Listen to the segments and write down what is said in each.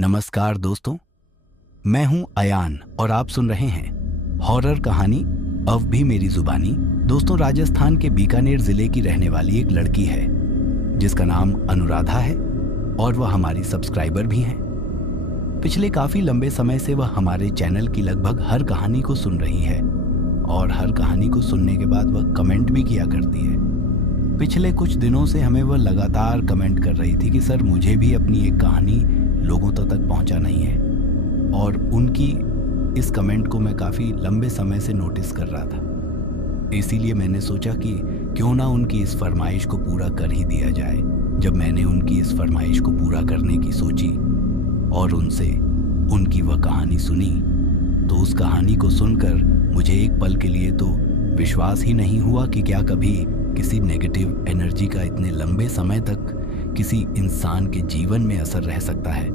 नमस्कार दोस्तों, मैं हूं अयान और आप सुन रहे हैं हॉरर कहानी अब भी मेरी जुबानी। दोस्तों, राजस्थान के बीकानेर जिले की रहने वाली एक लड़की है जिसका नाम अनुराधा है और वह हमारी सब्सक्राइबर भी हैं। पिछले काफी लंबे समय से वह हमारे चैनल की लगभग हर कहानी को सुन रही है और हर कहानी को सुनने के बाद वह कमेंट भी किया करती है। पिछले कुछ दिनों से हमें वह लगातार कमेंट कर रही थी कि सर मुझे भी अपनी एक कहानी लोगों तक पहुंचा नहीं है, और उनकी इस कमेंट को मैं काफ़ी लंबे समय से नोटिस कर रहा था। इसीलिए मैंने सोचा कि क्यों ना उनकी इस फरमाइश को पूरा कर ही दिया जाए। जब मैंने उनकी इस फरमाइश को पूरा करने की सोची और उनसे उनकी वह कहानी सुनी, तो उस कहानी को सुनकर मुझे एक पल के लिए तो विश्वास ही नहीं हुआ कि क्या कभी किसी नेगेटिव एनर्जी का इतने लंबे समय तक किसी इंसान के जीवन में असर रह सकता है।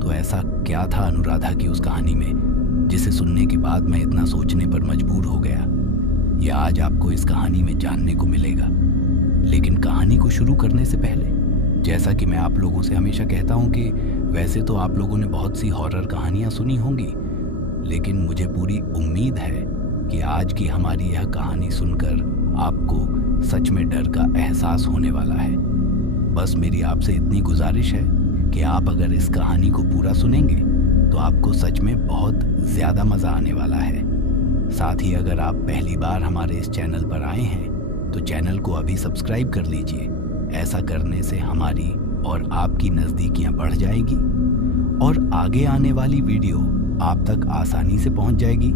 तो ऐसा क्या था अनुराधा की उस कहानी में जिसे सुनने के बाद मैं इतना सोचने पर मजबूर हो गया? यह आज आपको इस कहानी में जानने को मिलेगा। लेकिन कहानी को शुरू करने से पहले, जैसा कि मैं आप लोगों से हमेशा कहता हूं कि वैसे तो आप लोगों ने बहुत सी हॉरर कहानियां सुनी होंगी, लेकिन मुझे पूरी उम्मीद है कि आज की हमारी यह कहानी सुनकर आपको सच में डर का एहसास होने वाला है। बस मेरी आपसे इतनी गुजारिश है कि आप अगर इस कहानी को पूरा सुनेंगे तो आपको सच में बहुत ज़्यादा मज़ा आने वाला है। साथ ही अगर आप पहली बार हमारे इस चैनल पर आए हैं तो चैनल को अभी सब्सक्राइब कर लीजिए। ऐसा करने से हमारी और आपकी नज़दीकियाँ बढ़ जाएगी और आगे आने वाली वीडियो आप तक आसानी से पहुँच जाएगी।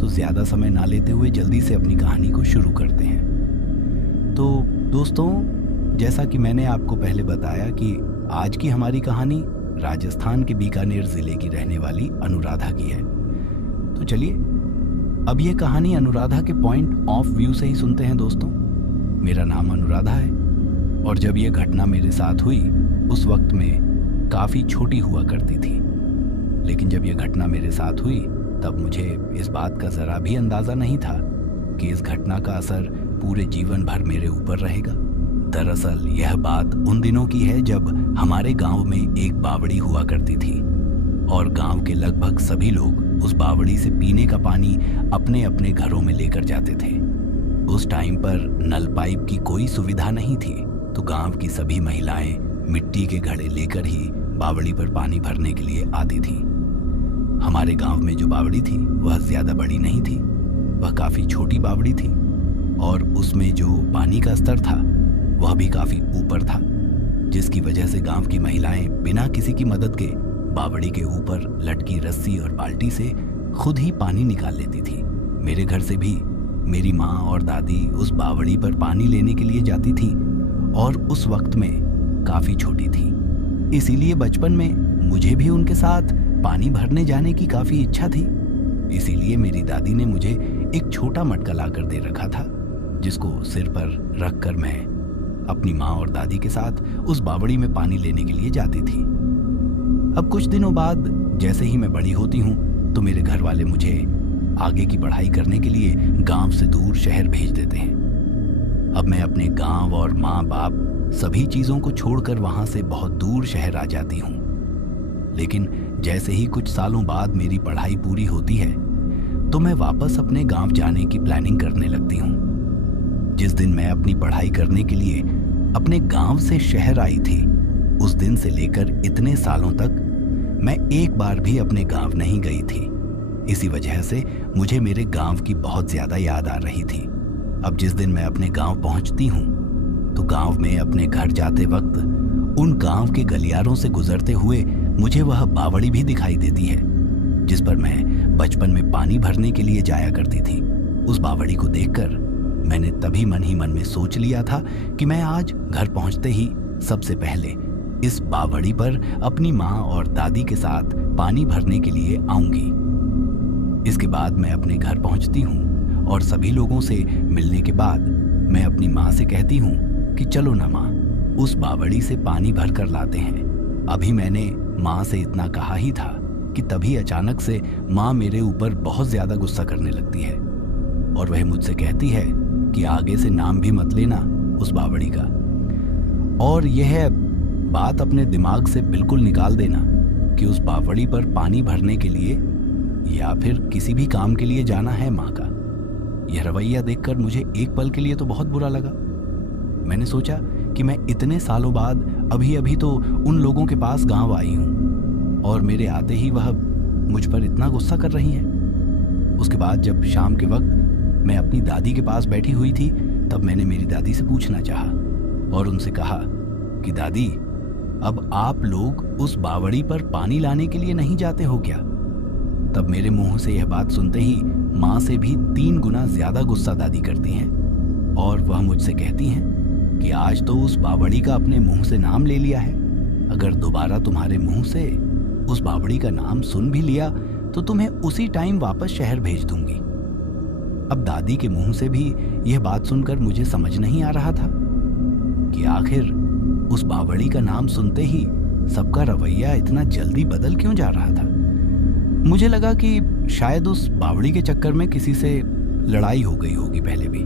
तो ज़्यादा समय ना लेते हुए जल्दी से अपनी कहानी को शुरू करते हैं। तो दोस्तों, जैसा कि मैंने आपको पहले बताया कि आज की हमारी कहानी राजस्थान के बीकानेर जिले की रहने वाली अनुराधा की है। तो चलिए अब ये कहानी अनुराधा के पॉइंट ऑफ व्यू से ही सुनते हैं। दोस्तों, मेरा नाम अनुराधा है और जब ये घटना मेरे साथ हुई उस वक्त में काफ़ी छोटी हुआ करती थी। लेकिन जब ये घटना मेरे साथ हुई तब मुझे इस बात का ज़रा भी अंदाज़ा नहीं था कि इस घटना का असर पूरे जीवन भर मेरे ऊपर रहेगा। दरअसल यह बात उन दिनों की है जब हमारे गांव में एक बावड़ी हुआ करती थी और गांव के लगभग सभी लोग उस बावड़ी से पीने का पानी अपने अपने घरों में लेकर जाते थे। उस टाइम पर नल पाइप की कोई सुविधा नहीं थी, तो गांव की सभी महिलाएं मिट्टी के घड़े लेकर ही बावड़ी पर पानी भरने के लिए आती थी। हमारे गांव में जो बावड़ी थी वह ज्यादा बड़ी नहीं थी, वह काफी छोटी बावड़ी थी और उसमें जो पानी का स्तर था वह भी काफी ऊपर था, जिसकी वजह से गांव की महिलाएं बिना किसी की मदद के बावड़ी के ऊपर लटकी रस्सी और बाल्टी से खुद ही पानी निकाल लेती थी। मेरे घर से भी मेरी माँ और दादी उस बावड़ी पर पानी लेने के लिए जाती थी और उस वक्त में काफी छोटी थी, इसीलिए बचपन में मुझे भी उनके साथ पानी भरने जाने की काफी इच्छा थी। इसीलिए मेरी दादी ने मुझे एक छोटा मटका लाकर दे रखा था, जिसको सिर पर रखकर मैं अपनी माँ और दादी के साथ उस बावड़ी में पानी लेने के लिए जाती थी। अब कुछ दिनों बाद जैसे ही मैं बड़ी होती हूँ तो मेरे घर वाले मुझे आगे की पढ़ाई करने के लिए गांव से दूर शहर भेज देते हैं। अब मैं अपने गांव और माँ बाप सभी चीज़ों को छोड़कर वहाँ से बहुत दूर शहर आ जाती हूँ। लेकिन जैसे ही कुछ सालों बाद मेरी पढ़ाई पूरी होती है तो मैं वापस अपने गांव जाने की प्लानिंग करने लगती हूँ। जिस दिन मैं अपनी पढ़ाई करने के लिए अपने गांव से शहर आई थी, उस दिन से लेकर इतने सालों तक मैं एक बार भी अपने गांव नहीं गई थी। इसी वजह से मुझे मेरे गांव की बहुत ज्यादा याद आ रही थी। अब जिस दिन मैं अपने गांव पहुंचती हूँ तो गांव में अपने घर जाते वक्त उन गांव के गलियारों से गुजरते हुए मुझे वह बावड़ी भी दिखाई देती है जिस पर मैं बचपन में पानी भरने के लिए जाया करती थी। उस बावड़ी को देखकर मैंने तभी मन ही मन में सोच लिया था कि मैं आज घर पहुंचते ही सबसे पहले इस बावड़ी पर अपनी माँ और दादी के साथ पानी भरने के लिए आऊंगी। इसके बाद मैं अपने घर पहुंचती हूँ और सभी लोगों से मिलने के बाद मैं अपनी माँ से कहती हूँ कि चलो ना माँ, उस बावड़ी से पानी भर कर लाते हैं। अभी मैंने माँ से इतना कहा ही था कि तभी अचानक से माँ मेरे ऊपर बहुत ज्यादा गुस्सा करने लगती है और वह मुझसे कहती है कि आगे से नाम भी मत लेना उस बावड़ी का, और यह बात अपने दिमाग से बिल्कुल निकाल देना कि उस बावड़ी पर पानी भरने के लिए या फिर किसी भी काम के लिए जाना है माँ का। यह रवैया देखकर मुझे एक पल के लिए तो बहुत बुरा लगा। मैंने सोचा कि मैं इतने सालों बाद अभी अभी तो उन लोगों के पास गांव आई हूँ और मेरे आते ही वह मुझ पर इतना गुस्सा कर रही हैं। उसके बाद जब शाम के वक्त मैं अपनी दादी के पास बैठी हुई थी, तब मैंने मेरी दादी से पूछना चाहा और उनसे कहा कि दादी, अब आप लोग उस बावड़ी पर पानी लाने के लिए नहीं जाते हो क्या? तब मेरे मुंह से यह बात सुनते ही माँ से भी 3 गुना ज्यादा गुस्सा दादी करती हैं और वह मुझसे कहती हैं कि आज तो उस बावड़ी का अपने मुंह से नाम ले लिया है, अगर दोबारा तुम्हारे मुंह से उस बावड़ी का नाम सुन भी लिया तो तुम्हें उसी टाइम वापस शहर भेज दूंगी। अब दादी के मुंह से भी यह बात सुनकर मुझे समझ नहीं आ रहा था कि आखिर उस बावड़ी का नाम सुनते ही सबका रवैया इतना जल्दी बदल क्यों जा रहा था। मुझे लगा कि शायद उस बावड़ी के चक्कर में किसी से लड़ाई हो गई होगी पहले भी।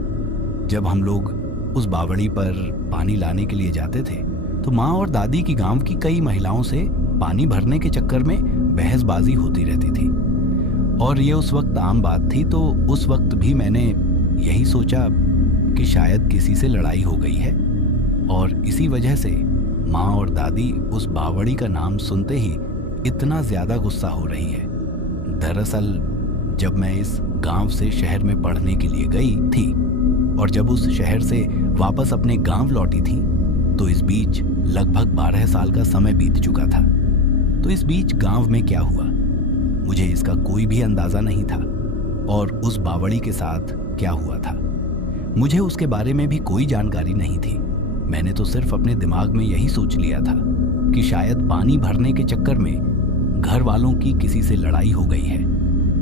जब हम लोग उस बावड़ी पर पानी लाने के लिए जाते थे तो माँ और दादी की गांव की कई महिलाओं से पानी भरने के चक्कर में बहसबाजी होती रहती थी और ये उस वक्त आम बात थी। तो उस वक्त भी मैंने यही सोचा कि शायद किसी से लड़ाई हो गई है और इसी वजह से माँ और दादी उस बावड़ी का नाम सुनते ही इतना ज्यादा गुस्सा हो रही है। दरअसल जब मैं इस गांव से शहर में पढ़ने के लिए गई थी और जब उस शहर से वापस अपने गांव लौटी थी तो इस बीच लगभग 12 साल का समय बीत चुका था। तो इस बीच गांव में क्या हुआ मुझे इसका कोई भी अंदाजा नहीं था और उस बावड़ी के साथ क्या हुआ था मुझे उसके बारे में भी कोई जानकारी नहीं थी। मैंने तो सिर्फ अपने दिमाग में यही सोच लिया था कि शायद पानी भरने के चक्कर में घर वालों की किसी से लड़ाई हो गई है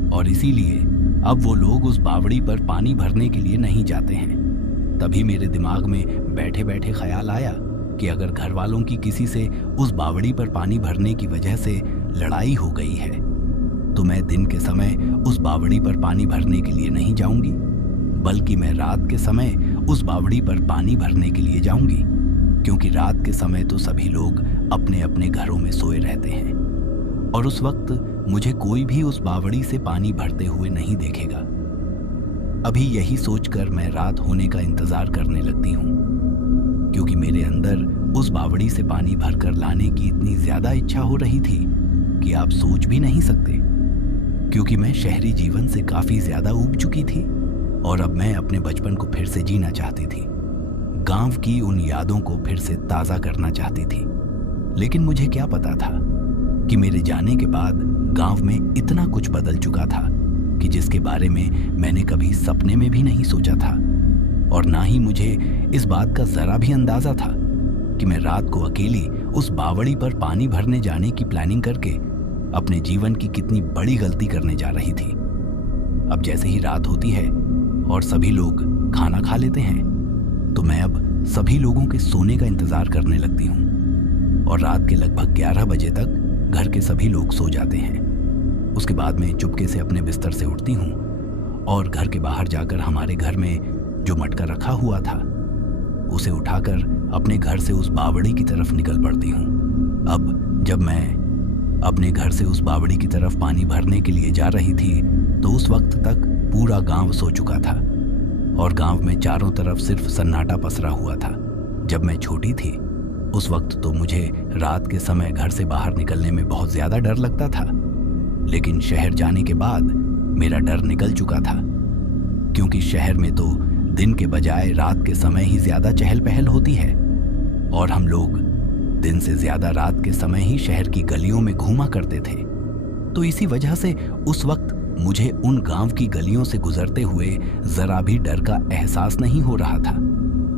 और इसीलिए अब वो लोग उस बावड़ी पर पानी भरने के लिए नहीं जाते हैं। तभी मेरे दिमाग में बैठे बैठे ख्याल आया कि अगर घर वालों की किसी से उस बावड़ी पर पानी भरने की वजह से लड़ाई हो गई है तो मैं दिन के समय उस बावड़ी पर पानी भरने के लिए नहीं जाऊंगी, बल्कि मैं रात के समय उस बावड़ी पर पानी भरने के लिए जाऊंगी, क्योंकि रात के समय तो सभी लोग अपने अपने घरों में सोए रहते हैं और उस वक्त मुझे कोई भी उस बावड़ी से पानी भरते हुए नहीं देखेगा। अभी यही सोचकर मैं रात होने का इंतजार करने लगती हूँ, क्योंकि मेरे अंदर उस बावड़ी से पानी भरकर लाने की इतनी ज्यादा इच्छा हो रही थी कि आप सोच भी नहीं सकते। क्योंकि मैं शहरी जीवन से काफी ज्यादा ऊब चुकी थी और अब मैं अपने बचपन को फिर से जीना चाहती थी, गांव की उन यादों को फिर से ताजा करना चाहती थी। लेकिन मुझे क्या पता था कि मेरे जाने के बाद गांव में इतना कुछ बदल चुका था कि जिसके बारे में मैंने कभी सपने में भी नहीं सोचा था और ना ही मुझे इस बात का जरा भी अंदाजा था कि मैं रात को अकेली उस बावड़ी पर पानी भरने जाने की प्लानिंग करके अपने जीवन की कितनी बड़ी गलती करने जा रही थी। अब जैसे ही रात होती है और सभी लोग खाना खा लेते हैं तो मैं अब सभी लोगों के सोने का इंतजार करने लगती हूँ और रात के लगभग 11 बजे तक घर के सभी लोग सो जाते हैं। उसके बाद मैं चुपके से अपने बिस्तर से उठती हूँ और घर के बाहर जाकर हमारे घर में जो मटका रखा हुआ था उसे उठाकर अपने घर से उस बावड़ी की तरफ निकल पड़ती हूँ। अब जब मैं अपने घर से उस बावड़ी की तरफ पानी भरने के लिए जा रही थी तो उस वक्त तक पूरा गांव सो चुका था और गांव में चारों तरफ सिर्फ सन्नाटा पसरा हुआ था। जब मैं छोटी थी उस वक्त तो मुझे रात के समय घर से बाहर निकलने में बहुत ज्यादा डर लगता था, लेकिन शहर जाने के बाद मेरा डर निकल चुका था, क्योंकि शहर में तो दिन के बजाय रात के समय ही ज्यादा चहल पहल होती है और हम लोग दिन से ज्यादा रात के समय ही शहर की गलियों में घूमा करते थे। तो इसी वजह से उस वक्त मुझे उन गांव की गलियों से गुजरते हुए जरा भी डर का एहसास नहीं हो रहा था।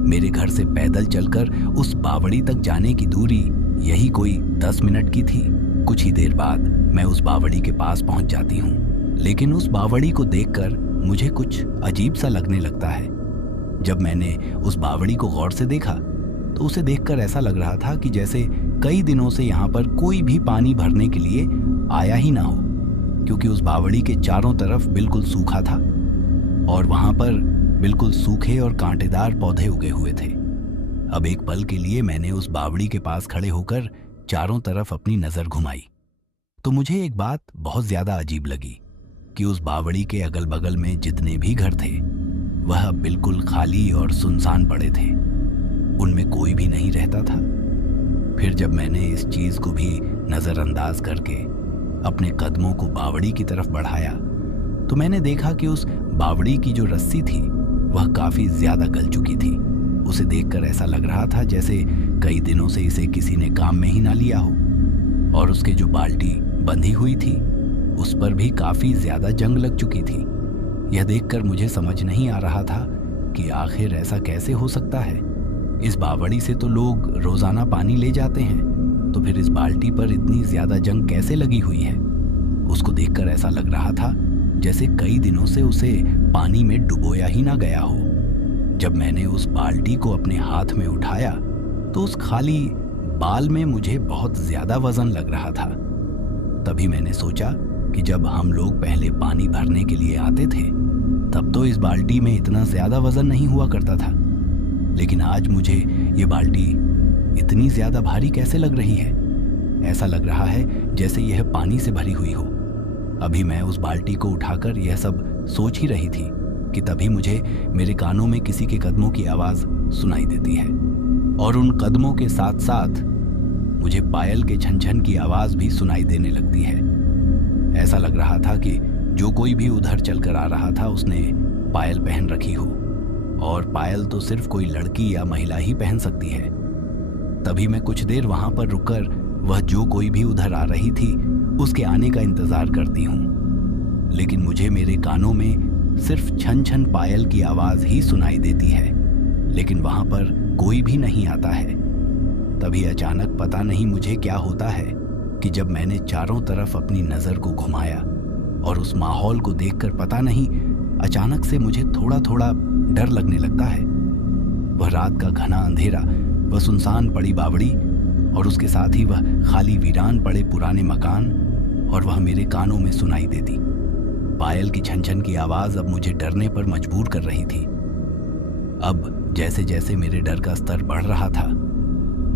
मेरे घर से पैदल चलकर उस बावड़ी तक जाने की दूरी यही कोई 10 मिनट की थी। कुछ ही देर बाद मैं उस बावड़ी के पास पहुंच जाती हूँ, लेकिन उस बावड़ी को देखकर मुझे कुछ अजीब सा लगने लगता है। जब मैंने उस बावड़ी को गौर से देखा तो उसे देखकर ऐसा लग रहा था कि जैसे कई दिनों से यहाँ पर कोई भी पानी भरने के लिए आया ही ना हो, क्योंकि उस बावड़ी के चारों तरफ बिल्कुल सूखा था और वहां पर बिल्कुल सूखे और कांटेदार पौधे उगे हुए थे। अब एक पल के लिए मैंने उस बावड़ी के पास खड़े होकर चारों तरफ अपनी नजर घुमाई तो मुझे एक बात बहुत ज्यादा अजीब लगी कि उस बावड़ी के अगल बगल में जितने भी घर थे वह बिल्कुल खाली और सुनसान पड़े थे। उनमें कोई भी नहीं रहता था। फिर जब मैंने इस चीज को भी नजरअंदाज करके अपने कदमों को बावड़ी की तरफ बढ़ाया तो मैंने देखा कि उस बावड़ी की जो रस्सी थी वह काफी ज्यादा गल चुकी थी। उसे देखकर ऐसा लग रहा था जैसे कई दिनों से इसे किसी ने काम में ही ना लिया हो। और उसके जो बाल्टी बंधी हुई थी उस पर भी काफी ज्यादा जंग लग चुकी थी। यह देखकर मुझे समझ नहीं आ रहा था कि आखिर ऐसा कैसे हो सकता है। इस बावड़ी से तो लोग रोजाना पानी ले जाते हैं, तो फिर इस बाल्टी पर इतनी ज्यादा जंग कैसे लगी हुई है। उसको देखकर ऐसा लग रहा था जैसे कई दिनों से उसे पानी में डुबोया ही ना गया हो। जब मैंने उस बाल्टी को अपने हाथ में उठाया तो उस खाली बाल में मुझे बहुत ज्यादा वजन लग रहा था। तभी मैंने सोचा कि जब हम लोग पहले पानी भरने के लिए आते थे तब तो इस बाल्टी में इतना ज्यादा वजन नहीं हुआ करता था, लेकिन आज मुझे ये बाल्टी इतनी ज्यादा भारी कैसे लग रही है। ऐसा लग रहा है जैसे यह पानी से भरी हुई हो। अभी मैं उस बाल्टी को उठाकर यह सब सोच ही रही थी कि तभी मुझे मेरे कानों में किसी के कदमों की आवाज सुनाई देती है और उन कदमों के साथ साथ मुझे पायल के छन छन की आवाज भी सुनाई देने लगती है। ऐसा लग रहा था कि जो कोई भी उधर चलकर आ रहा था उसने पायल पहन रखी हो, और पायल तो सिर्फ कोई लड़की या महिला ही पहन सकती है। तभी मैं कुछ देर वहां पर रुककर वह जो कोई भी उधर आ रही थी उसके आने का इंतजार करती हूँ, लेकिन मुझे मेरे कानों में सिर्फ छन छन पायल की आवाज ही सुनाई देती है, लेकिन वहां पर कोई भी नहीं आता है। तभी अचानक पता नहीं मुझे क्या होता है कि जब मैंने चारों तरफ अपनी नजर को घुमाया और उस माहौल को देखकर पता नहीं अचानक से मुझे थोड़ा थोड़ा डर लगने लगता है। वह रात का घना अंधेरा, वह सुनसान पड़ी बावड़ी और उसके साथ ही वह खाली वीरान पड़े पुराने मकान, और वह मेरे कानों में सुनाई देती पायल की छन छन की आवाज अब मुझे डरने पर मजबूर कर रही थी। अब जैसे जैसे मेरे डर का स्तर बढ़ रहा था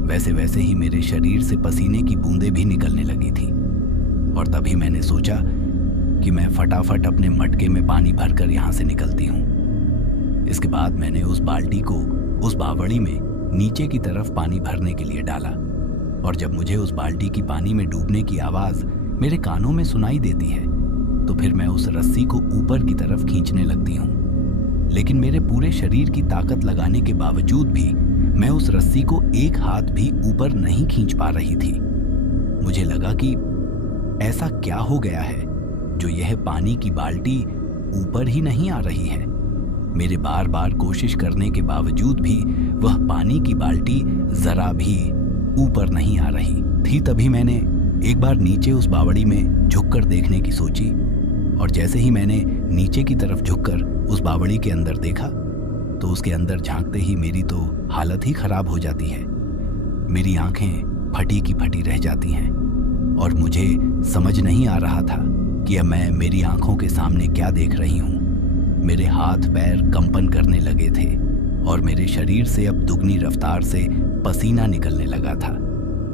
वैसे वैसे ही मेरे शरीर से पसीने की बूंदें भी निकलने लगी थी। और तभी मैंने सोचा कि मैं फटाफट अपने मटके में पानी भरकर यहाँ से निकलती हूँ। इसके बाद मैंने उस बाल्टी को उस बावड़ी में नीचे की तरफ पानी भरने के लिए डाला, और जब मुझे उस बाल्टी की पानी में डूबने की आवाज मेरे कानों में सुनाई देती है तो फिर मैं उस रस्सी को ऊपर की तरफ खींचने लगती हूँ। लेकिन मेरे पूरे शरीर की ताकत लगाने के बावजूद भी मैं उस रस्सी को एक हाथ भी ऊपर नहीं खींच पा रही थी। मुझे लगा कि ऐसा क्या हो गया है जो यह पानी की बाल्टी ऊपर ही नहीं आ रही है। मेरे बार बार कोशिश करने के बावजूद भी वह पानी की बाल्टी जरा भी ऊपर नहीं आ रही थी। तभी मैंने एक बार नीचे उस बावड़ी में झुककर देखने की सोची, और जैसे ही मैंने नीचे की तरफ झुककर उस बावड़ी के अंदर देखा तो उसके अंदर झांकते ही मेरी तो हालत ही खराब हो जाती है। मेरी आंखें फटी की फटी रह जाती हैं और मुझे समझ नहीं आ रहा था कि अब मैं मेरी आंखों के सामने क्या देख रही हूँ। मेरे हाथ पैर कंपन करने लगे थे और मेरे शरीर से अब दुगनी रफ्तार से पसीना निकलने लगा था,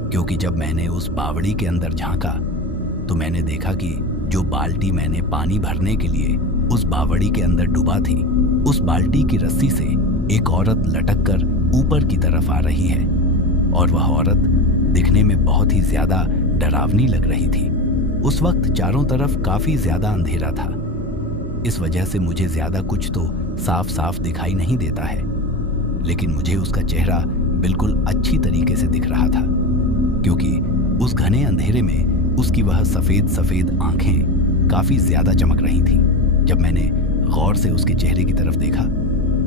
क्योंकि जब मैंने उस बावड़ी के अंदर झांका तो मैंने देखा कि जो बाल्टी मैंने पानी भरने के लिए उस बावड़ी के अंदर डुबा थी, उस बाल्टी की रस्सी से एक औरत लटक कर ऊपर की तरफ आ रही है, और वह औरत दिखने में बहुत ही ज्यादा डरावनी लग रही थी। उस वक्त चारों तरफ काफी ज्यादा अंधेरा था, इस वजह से मुझे ज्यादा कुछ तो साफ साफ दिखाई नहीं देता है, लेकिन मुझे उसका चेहरा बिल्कुल अच्छी तरीके से दिख रहा था, क्योंकि उस घने अंधेरे में उसकी वह सफेद सफेद आंखें काफी ज्यादा चमक रही थी। जब मैंने गौर से उसके चेहरे की तरफ देखा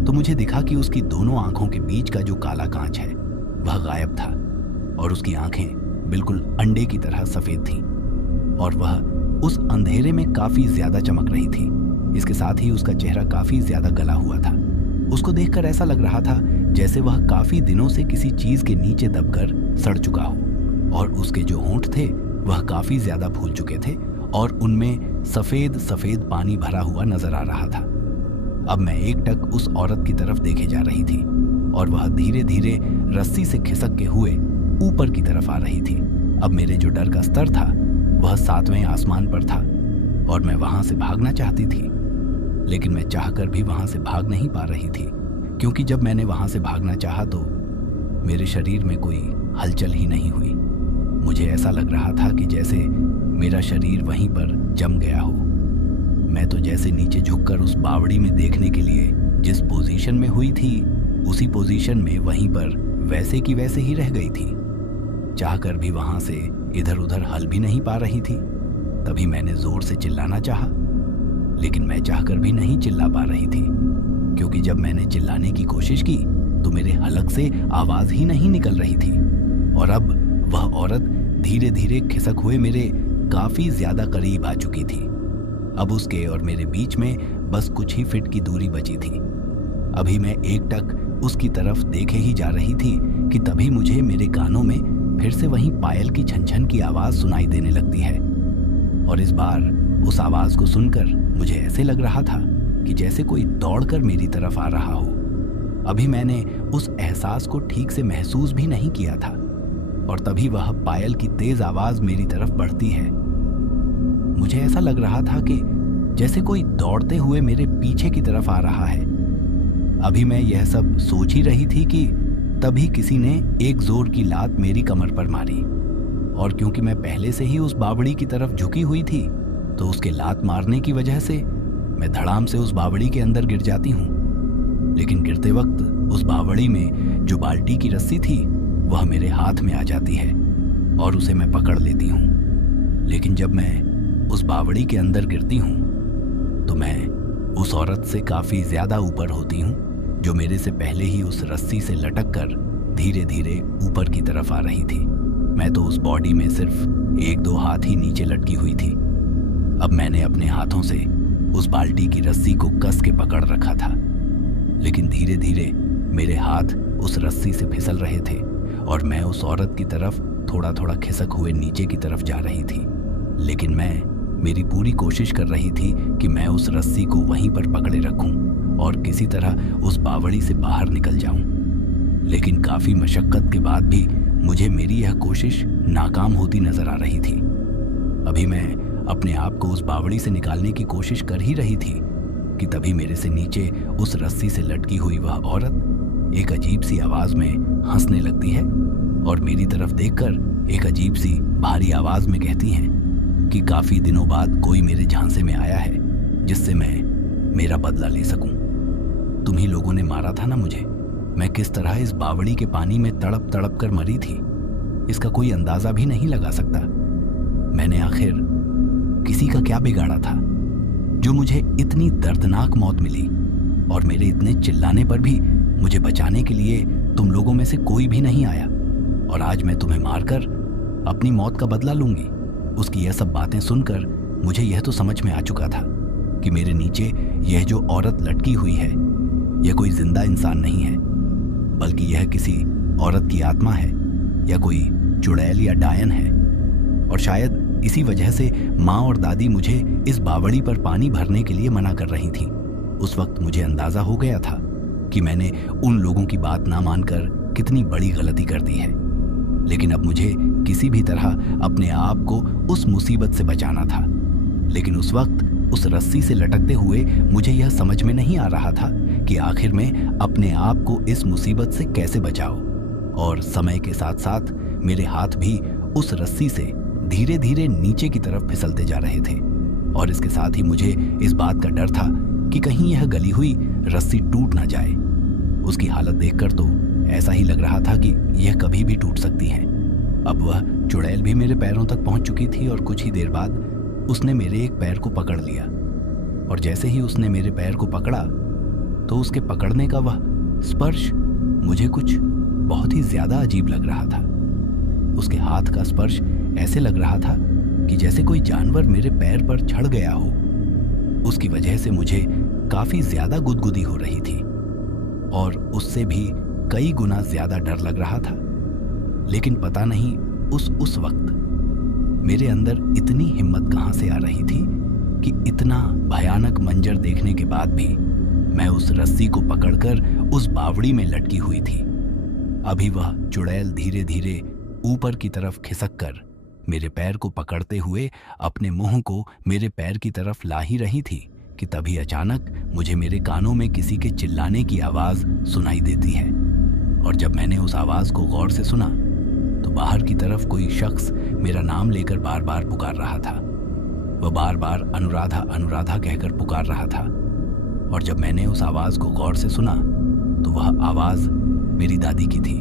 तो मुझे दिखा कि उसकी दोनों आंखों के बीच का जो काला कांच है वह गायब था, और उसकी आंखें बिल्कुल अंडे की तरह सफेद थीं, और वह उस अंधेरे में काफी ज्यादा चमक रही थी। इसके साथ ही उसका चेहरा काफी ज्यादा गला हुआ था। उसको देखकर ऐसा लग रहा था जैसे वह काफी दिनों से किसी चीज के नीचे दबकर सड़ चुका हो, और उसके जो होंठ थे वह काफी ज्यादा फूल चुके थे और उनमें सफेद सफेद पानी भरा हुआ नजर आ रहा था। अब मैं एकटक उस औरत की तरफ देखे जा रही थी, और वह धीरे धीरे रस्सी से खिसक के हुए ऊपर की तरफ आ रही थी। अब मेरे जो डर का स्तर था वह 7वें आसमान पर था और मैं वहां से भागना चाहती थी, लेकिन मैं चाहकर भी वहां से भाग नहीं पा रही थी, क्योंकि जब मैंने वहां से भागना चाहा तो मेरे शरीर में कोई हलचल ही नहीं हुई। मुझे ऐसा लग रहा था कि जैसे मेरा शरीर वहीं पर जम गया हो। मैं तो जैसे नीचे झुककर उस बावड़ी में देखने के लिए जिस पोजीशन में हुई थी, उसी पोजीशन में वहीं पर वैसे की वैसे ही रह गई थी। चाहकर भी वहां से इधर उधर हल भी नहीं पा रही थी। तभी मैंने जोर से चिल्लाना चाहा, लेकिन मैं चाहकर भी नहीं चिल्ला पा रही थी, क्योंकि जब मैंने चिल्लाने की कोशिश की तो मेरे हलक से आवाज ही नहीं निकल रही थी। और अब वह औरत धीरे धीरे खिसक हुए मेरे काफी ज्यादा करीब आ चुकी थी। अब उसके और मेरे बीच में बस कुछ ही फीट की दूरी बची थी। अभी मैं एकटक उसकी तरफ देखे ही जा रही थी कि तभी मुझे मेरे कानों में फिर से वही पायल की छन छन की आवाज सुनाई देने लगती है। और इस बार उस आवाज को सुनकर मुझे ऐसे लग रहा था कि जैसे कोई दौड़कर मेरी तरफ आ रहा हो। अभी मैंने उस एहसास को ठीक से महसूस भी नहीं किया था, और तभी वह पायल की तेज आवाज मेरी तरफ बढ़ती है। मुझे ऐसा लग रहा था कि जैसे कोई दौड़ते हुए मेरे पीछे की तरफ आ रहा है। अभी मैं यह सब सोच ही रही थी कि तभी किसी ने एक जोर की लात मेरी कमर पर मारी, और क्योंकि मैं पहले से ही उस बावड़ी की तरफ झुकी हुई थी तो उसके लात मारने की वजह से मैं धड़ाम से उस बावड़ी के अंदर गिर जाती हूँ। लेकिन गिरते वक्त उस बावड़ी में जो बाल्टी की रस्सी थी वह मेरे हाथ में आ जाती है और उसे मैं पकड़ लेती हूँ। लेकिन जब मैं उस बावड़ी के अंदर गिरती हूँ तो मैं उस औरत से काफी ज्यादा ऊपर होती हूँ, जो मेरे से पहले ही उस रस्सी से लटक कर धीरे धीरे ऊपर की तरफ आ रही थी। मैं तो उस बॉडी में सिर्फ 1-2 हाथ ही नीचे लटकी हुई थी। अब मैंने अपने हाथों से उस बाल्टी की रस्सी को कस के पकड़ रखा था, लेकिन धीरे धीरे मेरे हाथ उस रस्सी से फिसल रहे थे और मैं उस औरत की तरफ थोड़ा थोड़ा खिसक हुए नीचे की तरफ जा रही थी। लेकिन मैं मेरी पूरी कोशिश कर रही थी कि मैं उस रस्सी को वहीं पर पकड़े रखूं और किसी तरह उस बावड़ी से बाहर निकल जाऊं। लेकिन काफी मशक्कत के बाद भी मुझे मेरी यह कोशिश नाकाम होती नजर आ रही थी। अभी मैं अपने आप को उस बावड़ी से निकालने की कोशिश कर ही रही थी कि तभी मेरे से नीचे उस रस्सी से लटकी हुई वह औरत एक अजीब सी आवाज में हंसने लगती है और मेरी तरफ देखकर एक अजीब सी भारी आवाज में कहती है कि काफी दिनों बाद कोई मेरे झांसे में आया है जिससे मैं मेरा बदला ले सकूं। तुम ही लोगों ने मारा था ना मुझे। मैं किस तरह इस बावड़ी के पानी में तड़प तड़प कर मरी थी, इसका कोई अंदाजा भी नहीं लगा सकता। मैंने आखिर किसी का क्या बिगाड़ा था जो मुझे इतनी दर्दनाक मौत मिली, और मेरे इतने चिल्लाने पर भी मुझे बचाने के लिए तुम लोगों में से कोई भी नहीं आया, और आज मैं तुम्हें मारकर अपनी मौत का बदला लूंगी। उसकी यह सब बातें सुनकर मुझे यह तो समझ में आ चुका था कि मेरे नीचे यह जो औरत लटकी हुई है यह कोई जिंदा इंसान नहीं है, बल्कि यह किसी औरत की आत्मा है या कोई चुड़ैल या डायन है। और शायद इसी वजह से माँ और दादी मुझे इस बावड़ी पर पानी भरने के लिए मना कर रही थी। उस वक्त मुझे अंदाजा हो गया था कि मैंने उन लोगों की बात ना मानकर कितनी बड़ी गलती कर दी है। लेकिन अब मुझे किसी भी तरह अपने आप को उस मुसीबत से बचाना था। लेकिन उस वक्त उस रस्सी से लटकते हुए मुझे यह समझ में नहीं आ रहा था कि आखिर में अपने आप को इस मुसीबत से कैसे बचाओ। और समय के साथ साथ मेरे हाथ भी उस रस्सी से धीरे धीरे नीचे की तरफ फिसलते जा रहे थे, और इसके साथ ही मुझे इस बात का डर था कि कहीं यह गली हुई रस्सी टूट ना जाए। उसकी हालत देखकर तो ऐसा ही लग रहा था कि यह कभी भी टूट सकती है। अब वह चुड़ैल भी मेरे पैरों तक पहुंच चुकी थी और कुछ ही देर बाद उसने मेरे एक पैर को पकड़ लिया, और जैसे ही उसने मेरे पैर को पकड़ा तो उसके पकड़ने का वह स्पर्श मुझे कुछ बहुत ही ज्यादा अजीब लग रहा था। उसके हाथ का स्पर्श ऐसे लग रहा था कि जैसे कोई जानवर मेरे पैर पर चढ़ गया हो। उसकी वजह से मुझे काफी ज्यादा गुदगुदी हो रही थी और उससे भी कई गुना ज्यादा डर लग रहा था। लेकिन पता नहीं उस वक्त मेरे अंदर इतनी हिम्मत कहां से आ रही थी कि इतना भयानक मंजर देखने के बाद भी मैं उस रस्सी को पकड़कर उस बावड़ी में लटकी हुई थी। अभी वह चुड़ैल धीरे धीरे ऊपर की तरफ खिसक कर मेरे पैर को पकड़ते हुए अपने मुंह को मेरे पैर की तरफ ला ही रही थी कि तभी अचानक मुझे मेरे कानों में किसी के चिल्लाने की आवाज सुनाई देती है। और जब मैंने उस आवाज को गौर से सुना तो बाहर की तरफ कोई शख्स मेरा नाम लेकर बार बार पुकार रहा था। वह बार बार अनुराधा अनुराधा कहकर पुकार रहा था। और जब मैंने उस आवाज को गौर से सुना तो वह आवाज मेरी दादी की थी।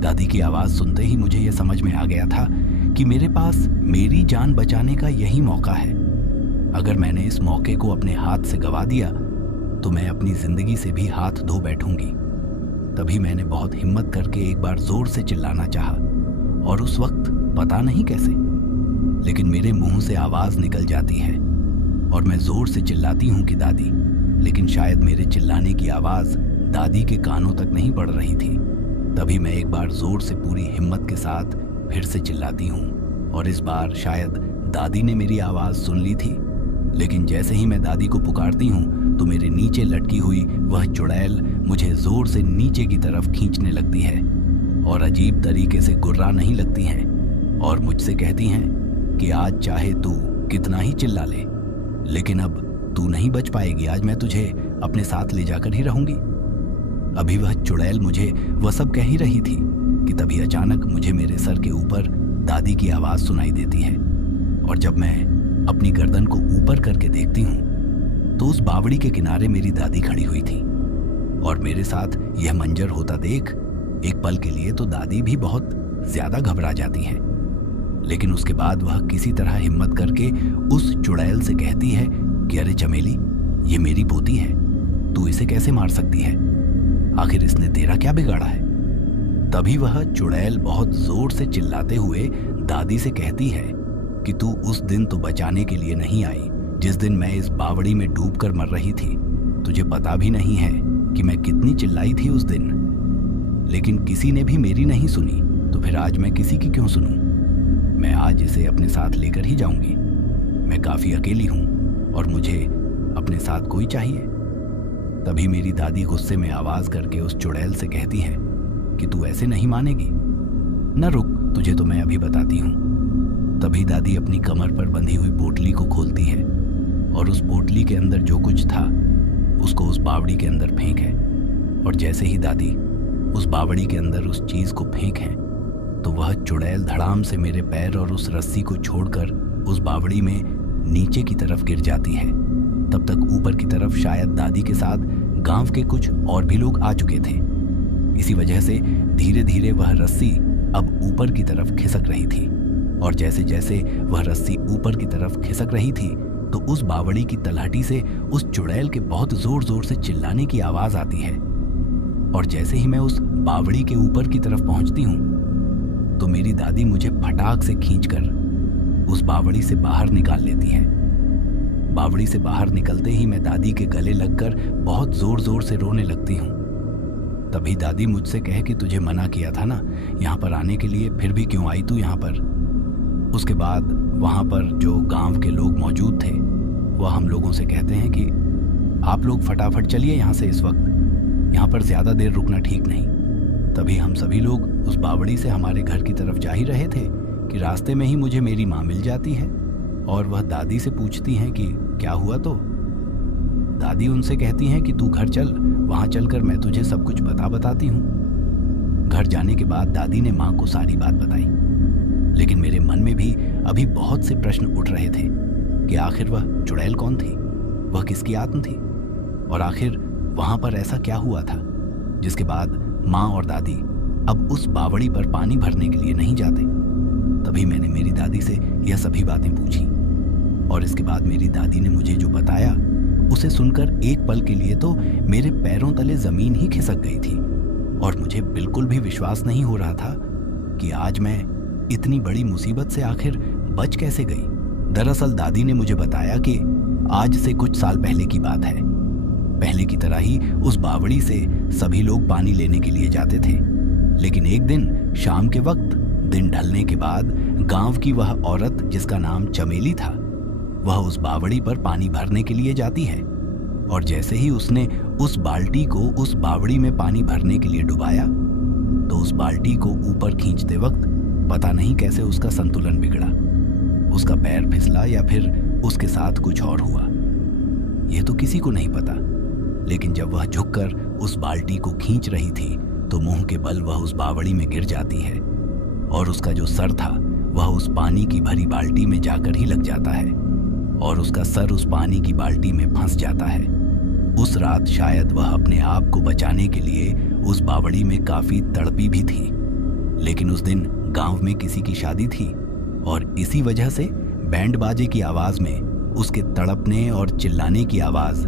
दादी की आवाज सुनते ही मुझे यह समझ में आ गया था कि मेरे पास मेरी जान बचाने का यही मौका है। अगर मैंने इस मौके को अपने हाथ से गवा दिया तो मैं अपनी जिंदगी से भी हाथ धो बैठूंगी। तभी मैंने बहुत हिम्मत करके एक बार जोर से चिल्लाना चाहा और उस वक्त पता नहीं कैसे लेकिन मेरे मुंह से आवाज निकल जाती है और मैं जोर से चिल्लाती हूं कि दादी, लेकिन शायद मेरे चिल्लाने की आवाज दादी के कानों तक नहीं पड़ रही थी। तभी मैं एक बार जोर से पूरी हिम्मत के साथ फिर से चिल्लाती हूँ और इस बार शायद दादी ने मेरी आवाज सुन ली थी। लेकिन जैसे ही मैं दादी को पुकारती हूँ तो मेरे नीचे लटकी हुई वह चुड़ैल मुझे जोर से नीचे की तरफ खींचने लगती है और अजीब तरीके से गुर्रा नहीं लगती हैं और मुझसे कहती हैं कि आज चाहे तू कितना ही चिल्ला ले लेकिन अब तू नहीं बच पाएगी, आज मैं तुझे अपने साथ ले जाकर ही रहूंगी। अभी वह चुड़ैल मुझे वह सब कह ही रही थी कि तभी अचानक मुझे मेरे सर के ऊपर दादी की आवाज सुनाई देती है। और जब मैं अपनी गर्दन को ऊपर करके देखती हूँ तो उस बावड़ी के किनारे मेरी दादी खड़ी हुई थी। और मेरे साथ यह मंजर होता देख एक पल के लिए तो दादी भी बहुत ज्यादा घबरा जाती है, लेकिन उसके बाद वह किसी तरह हिम्मत करके उस चुड़ैल से कहती है कि अरे चमेली, ये मेरी पोती है, तू इसे कैसे मार सकती है? आखिर इसने तेरा क्या बिगाड़ा है? तभी वह चुड़ैल बहुत जोर से चिल्लाते हुए दादी से कहती है कि तू उस दिन तो बचाने के लिए नहीं आई जिस दिन मैं इस बावड़ी में डूबकर मर रही थी। तुझे पता भी नहीं है कि मैं कितनी चिल्लाई थी उस दिन, लेकिन किसी ने भी मेरी नहीं सुनी, तो फिर आज मैं किसी की क्यों सुनूं? मैं आज इसे अपने साथ लेकर ही जाऊंगी। मैं काफी अकेली हूं और मुझे अपने साथ कोई चाहिए। तभी मेरी दादी गुस्से में आवाज करके उस चुड़ैल से कहती है कि तू ऐसे नहीं मानेगी। न रुक, तुझे तो मैं अभी बताती हूँ। तभी दादी अपनी कमर पर बंधी हुई पोटली को खोलती है और उस पोटली के अंदर जो कुछ था उसको उस बावड़ी के अंदर फेंके। और जैसे ही दादी उस बावड़ी के अंदर उस चीज को फेंके तो वह चुड़ैल धड़ाम से मेरे पैर और उस रस्सी को छोड़कर उस बावड़ी में नीचे की तरफ गिर जाती है। तब तक ऊपर की तरफ शायद दादी के साथ गांव के कुछ और भी लोग आ चुके थे। इसी वजह से धीरे धीरे वह रस्सी अब ऊपर की तरफ खिसक रही थी और जैसे जैसे वह रस्सी ऊपर की तरफ खिसक रही थी तो उस बावड़ी की तलहटी से उस चुड़ैल के बहुत जोर जोर से चिल्लाने की आवाज आती है। और जैसे ही मैं उस बावड़ी के ऊपर की तरफ पहुंचती हूं तो मेरी दादी मुझे फटाक से खींचकर उस बावड़ी से बाहर निकाल लेती है। बावड़ी से बाहर निकलते ही मैं दादी के गले लगकर बहुत जोर जोर से रोने लगती हूँ। तभी दादी मुझसे कहे कि तुझे मना किया था ना यहाँ पर आने के लिए, फिर भी क्यों आई तू यहाँ पर? उसके बाद वहाँ पर जो गांव के लोग मौजूद थे वह हम लोगों से कहते हैं कि आप लोग फटाफट चलिए यहाँ से, इस वक्त यहाँ पर ज़्यादा देर रुकना ठीक नहीं। तभी हम सभी लोग उस बावड़ी से हमारे घर की तरफ जा ही रहे थे कि रास्ते में ही मुझे मेरी माँ मिल जाती है और वह दादी से पूछती हैं कि क्या हुआ। तो दादी उनसे कहती हैं कि तू घर चल, वहाँ चलकर मैं तुझे सब कुछ बताती हूँ। घर जाने के बाद दादी ने माँ को सारी बात बताई, लेकिन मेरे मन में भी अभी बहुत से प्रश्न उठ रहे थे कि आखिर वह चुड़ैल कौन थी, वह किसकी आत्मा थी और आखिर वहां पर ऐसा क्या हुआ था जिसके बाद माँ और दादी अब उस बावड़ी पर पानी भरने के लिए नहीं जाते। तभी मैंने मेरी दादी से यह सभी बातें पूछी और इसके बाद मेरी दादी ने मुझे जो बताया उसे सुनकर एक पल के लिए तो मेरे पैरों तले जमीन ही खिसक गई थी और मुझे बिल्कुल भी विश्वास नहीं हो रहा था कि आज मैं इतनी बड़ी मुसीबत से आखिर बच कैसे गई। दरअसल दादी ने मुझे बताया कि आज से कुछ साल पहले की बात है। पहले की तरह ही उस बावड़ी से सभी लोग पानी लेने के लिए जाते थे, लेकिन एक दिन शाम के वक्त दिन ढलने के बाद गांव की वह औरत जिसका नाम चमेली था वह उस बावड़ी पर पानी भरने के लिए जाती है और जैसे ही उसने उस बाल्टी को उस बावड़ी में पानी भरने के लिए डुबाया तो उस बाल्टी को ऊपर खींचते वक्त पता नहीं कैसे उसका संतुलन बिगड़ा। उसका पैर फिसला या फिर उसके साथ कुछ और हुआ, यह तो किसी को नहीं पता। लेकिन जब वह झुककर उस बाल्टी को खींच रही थी तो मुंह के बल वह उस बावड़ी में गिर जाती है और उसका जो सर था वह उस पानी की भरी बाल्टी में जाकर ही लग जाता है और उसका सर उस पानी की बाल्टी में फंस जाता है। उस रात शायद वह अपने आप को बचाने के लिए उस बावड़ी में काफी तड़पी भी थी। लेकिन उस दिन गांव में किसी की शादी थी और इसी वजह से बैंड बाजे की आवाज में उसके तड़पने और चिल्लाने की आवाज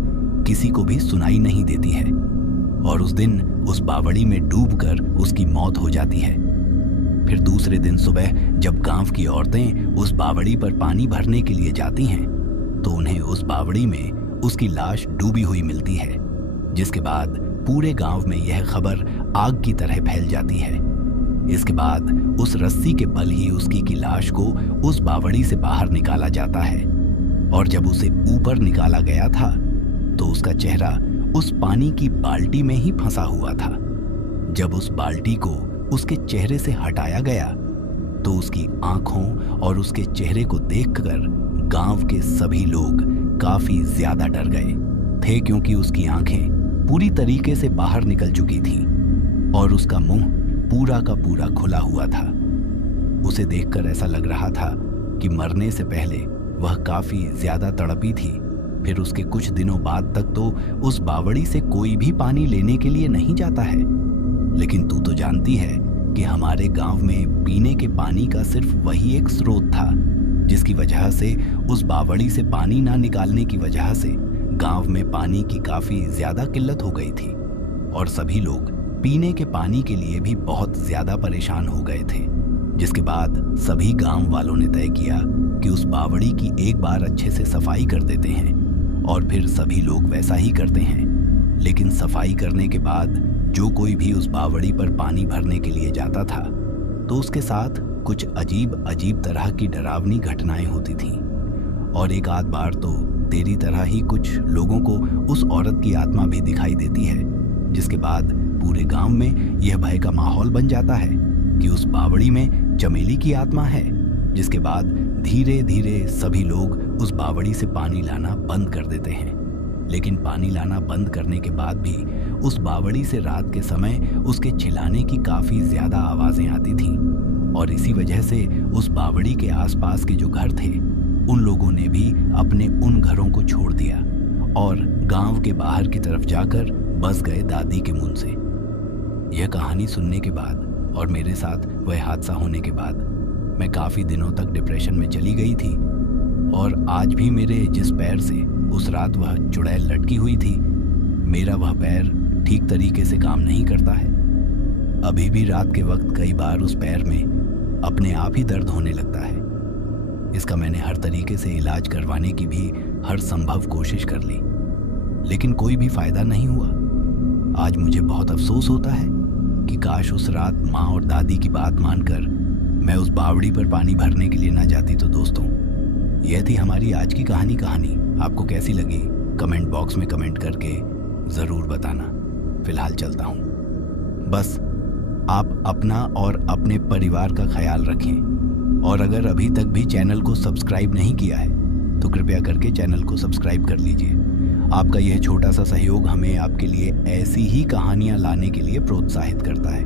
किसी को भी सुनाई नहीं देती है और उस दिन उस बावड़ी में डूबकर उसकी मौत हो जाती है। फिर दूसरे दिन सुबह जब गांव की औरतें उस बावड़ी पर पानी भरने के लिए जाती हैं तो उन्हें उस बावड़ी में उसकी लाश डूबी हुई मिलती है, जिसके बाद पूरे गांव में यह खबर आग की तरह फैल जाती है। इसके बाद उस रस्सी के बल ही उसकी की लाश को उस बावड़ी से बाहर निकाला जाता है और जब उसे ऊपर निकाला गया था तो उसका चेहरा उस पानी की बाल्टी में ही फंसा हुआ था। जब उस बाल्टी को उसके चेहरे से हटाया गया तो उसकी आंखों और उसके चेहरे को देखकर गांव के सभी लोग काफी ज्यादा डर गए थे, क्योंकि उसकी आंखें पूरी तरीके से बाहर निकल चुकी थीं और उसका मुंह पूरा का पूरा खुला हुआ था। उसे देखकर ऐसा लग रहा था कि मरने से पहले वह काफी ज्यादा तड़पी थी। फिर उसके कुछ दिनों बाद तक तो उस बावड़ी से कोई भी पानी लेने के लिए नहीं जाता है। लेकिन तू तो जानती है कि हमारे गांव में पीने के पानी का सिर्फ वही एक स्रोत था, जिसकी वजह से उस बावड़ी से पानी ना निकालने की वजह से गांव में पानी की काफी ज्यादा किल्लत हो गई थी और सभी लोग पीने के पानी के लिए भी बहुत ज्यादा परेशान हो गए थे। जिसके बाद सभी गांव वालों ने तय किया कि उस बावड़ी की एक बार अच्छे से सफाई कर देते हैं और फिर सभी लोग वैसा ही करते हैं। लेकिन सफाई करने के बाद जो कोई भी उस बावड़ी पर पानी भरने के लिए जाता था तो उसके साथ कुछ अजीब अजीब तरह की डरावनी घटनाएं होती थीं और एक आध बार तो तेरी तरह ही कुछ लोगों को उस औरत की आत्मा भी दिखाई देती है, जिसके बाद पूरे गांव में यह भय का माहौल बन जाता है कि उस बावड़ी में चमेली की आत्मा है। जिसके बाद धीरे धीरे सभी लोग उस बावड़ी से पानी लाना बंद कर देते हैं। लेकिन पानी लाना बंद करने के बाद भी उस बावड़ी से रात के समय उसके चिल्लाने की काफी ज्यादा आवाजें आती थीं और इसी वजह से उस बावड़ी के आसपास के जो घर थे उन लोगों ने भी अपने उन घरों को छोड़ दिया और गांव के बाहर की तरफ जाकर बस गए दादी के मुंह से। यह कहानी सुनने के बाद और मेरे साथ वह हादसा होने के बाद मैं काफी दिनों तक डिप्रेशन में चली गई थी और आज भी मेरे जिस पैर से उस रात वह चुड़ैल लटकी हुई थी, मेरा वह पैर ठीक तरीके से काम नहीं करता है। अभी भी रात के वक्त कई बार उस पैर में अपने आप ही दर्द होने लगता है। इसका मैंने हर तरीके से इलाज करवाने की भी हर संभव कोशिश कर ली, लेकिन कोई भी फायदा नहीं हुआ। आज मुझे बहुत अफसोस होता है कि काश उस रात माँ और दादी की बात मानकर मैं उस बावड़ी पर पानी भरने के लिए ना जाती। तो दोस्तों, यह थी हमारी आज की कहानी। आपको कैसी लगी कमेंट बॉक्स में कमेंट करके ज़रूर बताना। फिलहाल चलता हूँ। बस आप अपना और अपने परिवार का ख्याल रखें और अगर अभी तक भी चैनल को सब्सक्राइब नहीं किया है तो कृपया करके चैनल को सब्सक्राइब कर लीजिए। आपका यह छोटा सा सहयोग हमें आपके लिए ऐसी ही कहानियाँ लाने के लिए प्रोत्साहित करता है।